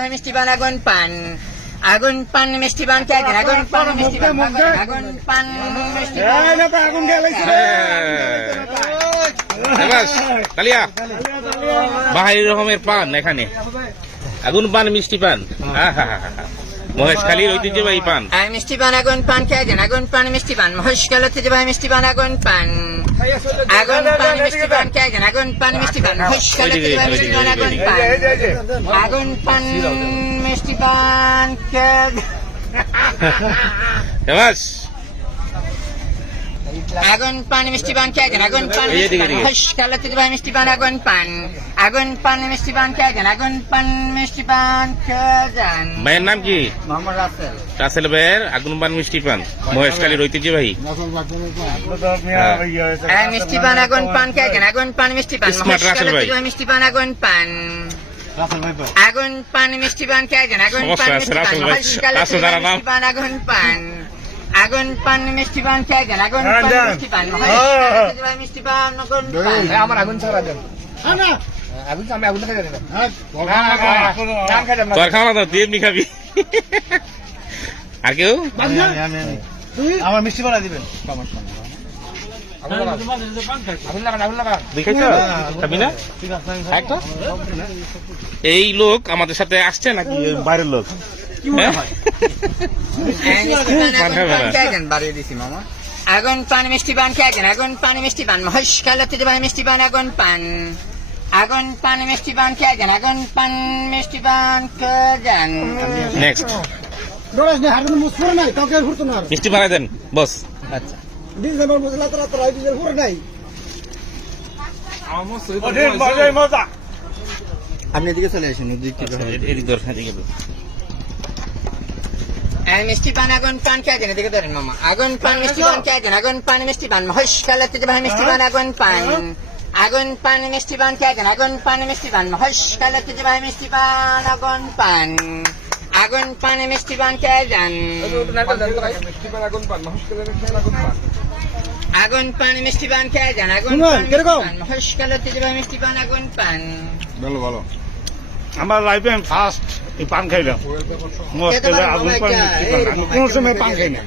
ভাই মিষ্টি পান আগুন পান আগুন পান মিষ্টি পান কে দেন আগুন পান মিষ্টি পান আগুন পান মিষ্টি পান আগুন দিয়ে লাইছে বাস তালিয়া বাহারি রকমের পান এখানে আগুন পান মিষ্টি পান মহেশখালীর ঐতিহ্যবাহী পান মিষ্টি পান আগুন পান কে দেন আগুন পান মিষ্টি পান মহেশখালী ঐতিহ্যবাহী মিষ্টি পান আগুন পান আগুন পান মিষ্টি পান কে দেন আগুন পান মিষ্টি পান মহেশখালী ঐতিহ্যবাহী মিষ্টি পান আগুন পান আগুন পান মিষ্টি পান কে বাস আগুন পান মিষ্টি পান কে দেন আগুন পান মহেশখালী ঐতিহ্যবাহী মিষ্টি পান আগুন পান আগুন পান মিষ্টি পান কে দেন আগুন পান মিষ্টি পান কে দেন ভাইয়ের নাম কি মোহাম্মদ রাসেল রাসেল ভাইয়ের আগুন পান মিষ্টি পান মহেশখালীর ঐতিহ্যবাহী মিষ্টি পান আগুন পান কে দেন আগুন পান মিষ্টি পান স্মার্ট রাসেল ভাই। মিষ্টি পান আগুন পান আগুন পান মিষ্টি পান কে দেন আগুন পান মিষ্টি পান রাসেল ভাই। মহেশখালী রাসেল দ্বারা নাম। মিষ্টি পান আগুন পান আগুন পান মিষ্টি পান কে দেন আগুন পান মিষ্টি পান মহেশখালী মিষ্টি পান আগুন পান আমার আগুন ছাড়া দেন আগুন আমি আগুন খাই দেন নাম খাই দেন তোর খাওয়া দাও তুই এমনি খাবি আর কেউ আমার মিষ্টি বানা দিবেন আগুন লাগান তুই খাইছ খাবি না একটা এই লোক আমাদের সাথে আসছে নাকি বাইরের লোক হ্যাঁ? আগুন পান মিষ্টি পান কে দেন আগুন পান মিষ্টি পান মহেশখালী ঐতিহ্যবাহী মিষ্টি পান আগুন পান আগুন পান মিষ্টি পান কে দেন আগুন পান মিষ্টি পান কে দেন নেক্সট ডরাস না হারুন মুসফর নাই কাউকে ফুরতো না মিষ্টি বানাই দেন বস আচ্ছা ডিজেল মজলা তরা ডিজেল ফুর নাই আপনি এদিকে চলে আসুন এদিক থেকে এদিক দর্শন এদিকে দে। মিষ্টি পান আগুন পান কে দেন এদিকে ধরেন মামা আগুন পান মিষ্টি পান কে দেন আগুন পান মিষ্টি পান মহেশখালী ঐতিহ্যবাহী মিষ্টি পান আগুন পান আগুন পান মিষ্টি পান কে দেন আগুন পান মিষ্টি পান মহেশখালী ঐতিহ্যবাহী মিষ্টি পান আগুন পান আগুন পান মিষ্টি পান কে দেন আগুন পান মিষ্টি পান কে দেন আগুন পান মহেশখালী ঐতিহ্যবাহী মিষ্টি পান আগুন পান ভালো ভালো আমার লাইফে আমি ফার্স্ট এই পান খাইলাম মস্ত আগুন পান মিষ্টি পান আমি কোনো সময় পান খাই না